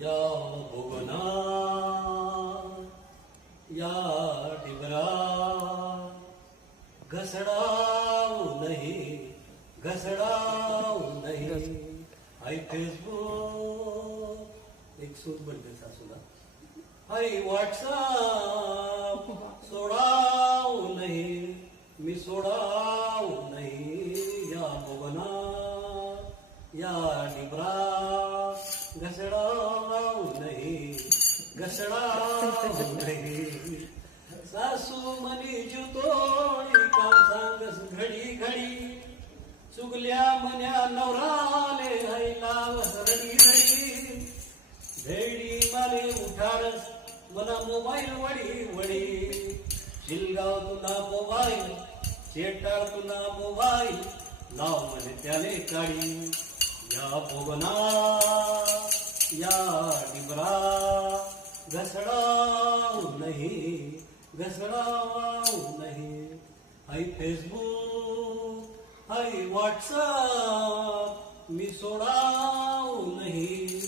या भुवना या डिबरा घसडाऊ नहीं हाय फेसबुक एक सूट बनते सासूला हाय व्हॉट्सअप सोडाऊ नहीं मी सोडाऊ नहीं या भुवना या डिबरा घसडाऊ नहीं सासू मनी जुतोडी काम सांगस घडी घडी चुगल्या मन्या नवराले हैलावस रडी रडी भेडी माले उठारस मना मोबाईल वडी वडी शिलगाव तुना मोबाईल शेटाळ तुना मोबाईल नाव म्हणे त्याले काढी या भोगना या डिबरा घसडाऊ नहीं हाय फेसबुक हाय व्हॉट्सअप मी सोडाऊ नहीं